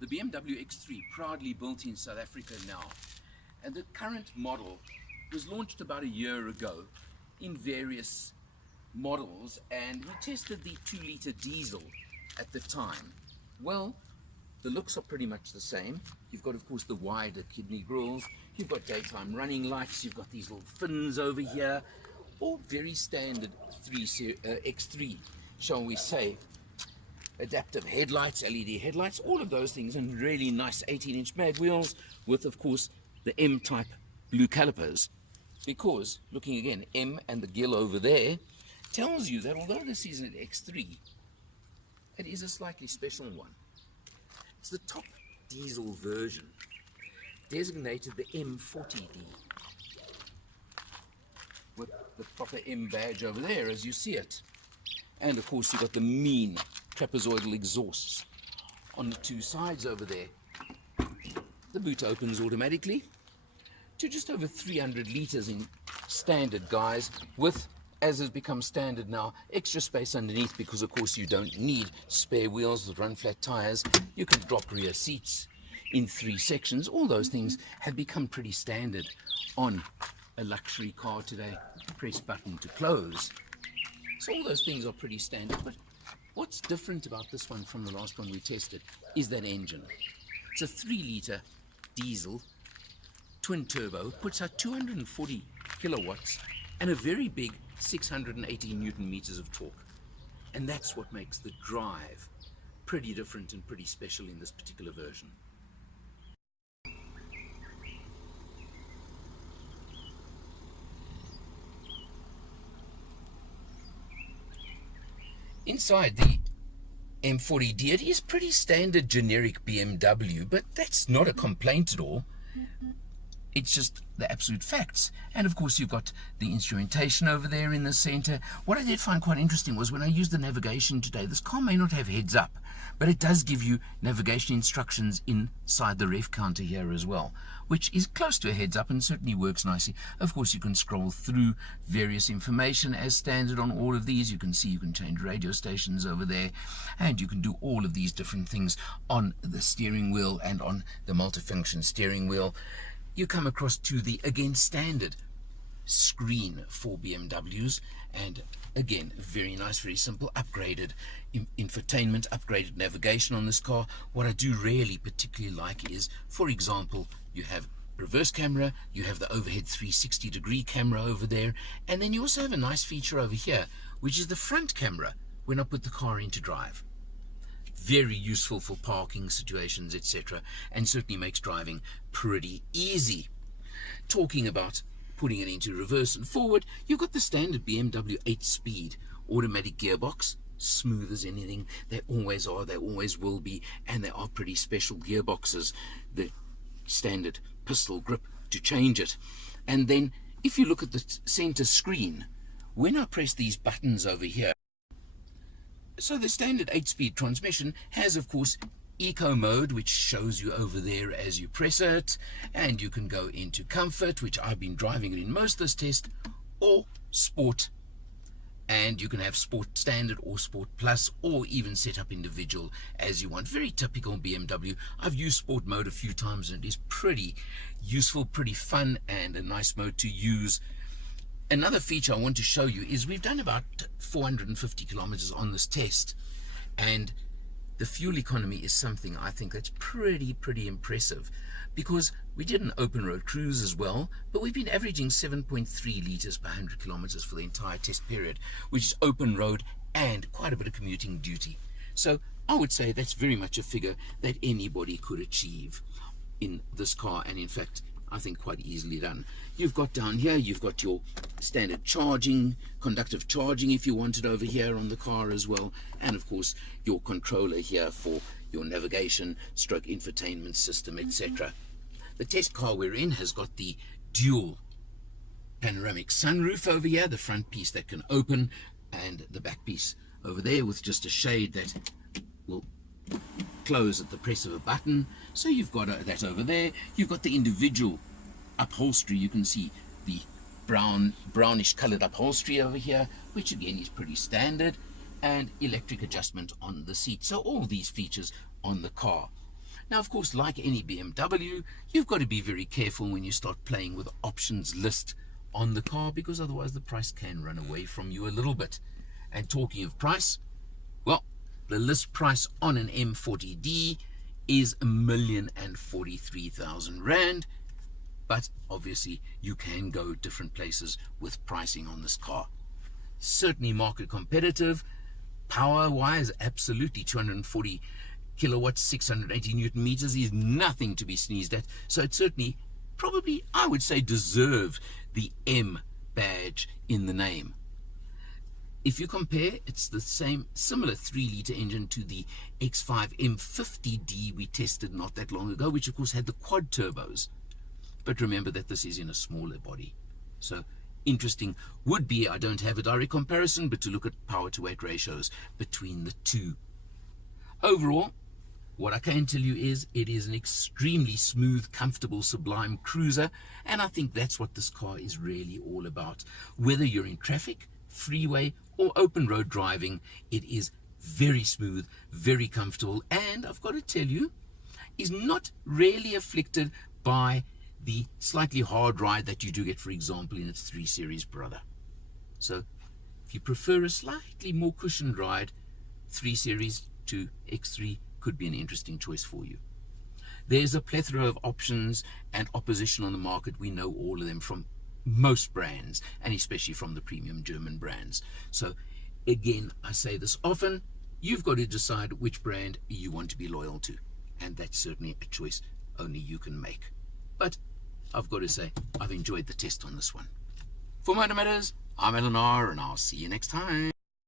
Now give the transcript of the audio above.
the BMW X3, proudly built in South Africa now. And the current model was launched about a year ago in various models, and we tested the 2-litre diesel at the time. Well, the looks are pretty much the same. You've got, of course, the wider kidney grills, you've got daytime running lights, you've got these little fins over here, all very standard X3, shall we say. Adaptive headlights, LED headlights, all of those things, and really nice 18-inch mag wheels with, of course, the M-type blue calipers. Because, looking again, M and the gill over there tells you that although this is an X3, it is a slightly special one. It's the top diesel version, designated the M40d, with the proper M badge over there as you see it. And of course you've got the mean trapezoidal exhausts on the two sides over there. The boot opens automatically to just over 300 litres in standard, guys, with, as has become standard now, extra space underneath, because of course you don't need spare wheels with run flat tires. You can drop rear seats in 3 sections. All those things have become pretty standard on a luxury car today. Press button to close. So all those things are pretty standard, but what's different about this one from the last one we tested is that engine. It's a 3-litre diesel twin turbo, puts out 240 kilowatts and a very big 680 newton meters of torque. And that's what makes the drive pretty different and pretty special in this particular version. Inside the M40d, it is pretty standard generic BMW, but that's not a complaint at all. It's just the absolute facts. And of course you've got the instrumentation over there in the center. What I did find quite interesting was when I used the navigation today, this car may not have heads up, but it does give you navigation instructions inside the ref counter here as well, which is close to a heads up and certainly works nicely. Of course you can scroll through various information as standard on all of these. You can see you can change radio stations over there, and you can do all of these different things on the steering wheel and on the multifunction steering wheel. You come across to the, again, standard screen for BMWs, and again, very nice, very simple, upgraded infotainment, upgraded navigation on this car. What I do really particularly like is, for example, you have reverse camera, you have the overhead 360-degree camera over there, and then you also have a nice feature over here, which is the front camera when I put the car into drive. Very useful for parking situations, etc., and certainly makes driving pretty easy. Talking about putting it into reverse and forward, you've got the standard BMW 8-speed automatic gearbox, smooth as anything. They always are, they always will be, and they are pretty special gearboxes. The standard pistol grip to change it. And then if you look at the center screen, when I press these buttons over here, so the standard 8-speed transmission has, of course, Eco mode, which shows you over there as you press it, and you can go into comfort, which I've been driving it in most of this test, or sport, and you can have sport standard or sport plus, or even set up individual as you want. Very typical BMW. I've used sport mode a few times, and it is pretty useful, pretty fun, and a nice mode to use. Another feature I want to show you is we've done about 450 kilometers on this test, and the fuel economy is something I think that's pretty impressive, because we did an open road cruise as well, but we've been averaging 7.3 liters per 100 kilometers for the entire test period, which is open road and quite a bit of commuting duty. So I would say that's very much a figure that anybody could achieve in this car, and in fact I think quite easily done. You've got down here, you've got your standard charging, conductive charging if you want it over here on the car as well, and of course your controller here for your navigation, stroke infotainment system, etc. The test car we're in has got the dual panoramic sunroof over here, the front piece that can open, and the back piece over there with just a shade that will close at the press of a button. So you've got that over there. You've got the individual upholstery. You can see the brownish colored upholstery over here, which again is pretty standard, and electric adjustment on the seat. So all these features on the car. Now, of course, like any BMW, you've got to be very careful when you start playing with the options list on the car, because otherwise the price can run away from you a little bit. And talking of price, well, the list price on an M40d is R1,043,000, but obviously you can go different places with pricing on this car. Certainly market competitive. Power-wise, absolutely 240 kilowatts, 680 newton meters is nothing to be sneezed at. So it certainly, probably, I would say, deserves the M badge in the name. If you compare, it's the similar 3-litre engine to the X5 M40d we tested not that long ago, which of course had the quad turbos. But remember that this is in a smaller body. So interesting would be, I don't have a direct comparison, but to look at power to weight ratios between the two. Overall, what I can tell you is it is an extremely smooth, comfortable, sublime cruiser, and I think that's what this car is really all about. Whether you're in traffic, freeway, or open road driving, it is very smooth, very comfortable, and I've got to tell you, is not really afflicted by the slightly hard ride that you do get, for example, in its 3 Series brother. So if you prefer a slightly more cushioned ride, 3 Series to X3 could be an interesting choice for you. There's a plethora of options and opposition on the market. We know all of them from most brands, and especially from the premium German brands. So again, I say this often, you've got to decide which brand you want to be loyal to, and that's certainly a choice only you can make. But I've got to say, I've enjoyed the test on this one. For Motor Matters, I'm Eleanor, and I'll see you next time.